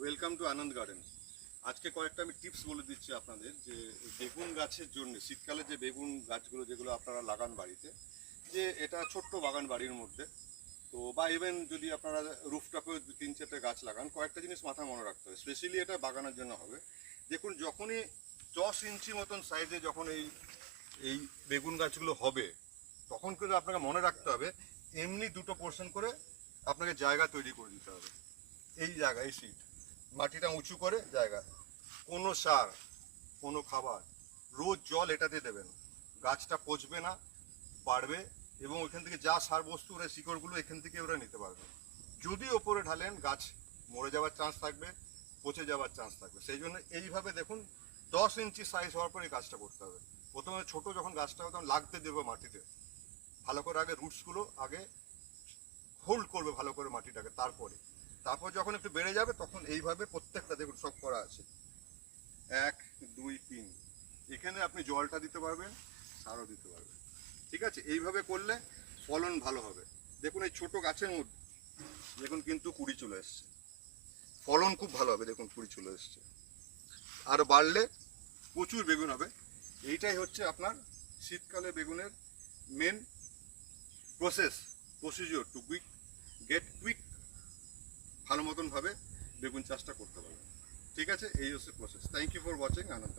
Welcome to Ananda garden. আজকে কয়েকটা আমি টিপস বলে দিচ্ছি আপনাদের, যে বেগুন গাছের জন্য শীতকালে যে বেগুন গাছগুলো যেগুলো আপনারা লাগান বাড়িতে, যে এটা ছোট্ট বাগান বাড়ির মধ্যে, তো বা ইভেন যদি আপনারা রুফটপে 3-4টে গাছ লাগান, কয়েকটা জিনিস মাথা মনে রাখতে হবে। স্পেশালি এটা বাগানের জন্য হবে। দেখুন, যখনই 10 ইঞ্চি মতন সাইজে যখন এই এই বেগুন গাছগুলো হবে, তখন কিন্তু আপনাকে মনে রাখতে হবে এমনি দুটো পোর্শন করে আপনাকে জায়গা তৈরি করে দিতে হবে। এই জায়গা, এই সিট, মাটিটা উঁচু করে জায়গা, কোনো সার, কোনো খাবার, রোজ জল এটাতে দেবেন। গাছটা পচবে না, বাড়বে, এবং ওইখান থেকে যা সার বস্তু ওরা শিকড়গুলো এখান থেকে ওরা নিতে পারবে। যদি ওপরে ঢালেন, গাছ মরে যাওয়ার চান্স থাকবে, পচে যাওয়ার চান্স থাকবে। সেই জন্য এইভাবে দেখুন 10 ইঞ্চি সাইজ হওয়ার পরে কাজটা করতে হবে। প্রথমে ছোট যখন গাছটা তখন লাগতে দেবো মাটিতে, ভালো করে আগে রুটসগুলো আগে হোল্ড করবে ভালো করে মাটিটাকে, তারপর যখন একটু বেড়ে যাবে তখন এইভাবে প্রত্যেকটা দেখুন সব করা আছে, 1 2 3। এখানে আপনি জলটা দিতে পারবেন, সারও দিতে পারবেন। ঠিক আছে, এইভাবে করলে ফলন ভালো হবে। দেখুন এই ছোট গাছের মধ্যে দেখুন কিন্তু কুড়ি চলে এসছে, ফলন খুব ভালো হবে। দেখুন কুড়ি চলে এসছে, আর বাড়লে প্রচুর বেগুন হবে। এইটাই হচ্ছে আপনার শীতকালে বেগুনের মেন প্রসিজিওর টু কুইক ভালো মতন ভাবে বেগুন চাষটা করতে পারবেন। ঠিক আছে, এই হচ্ছে process. Thank you for watching Ananda.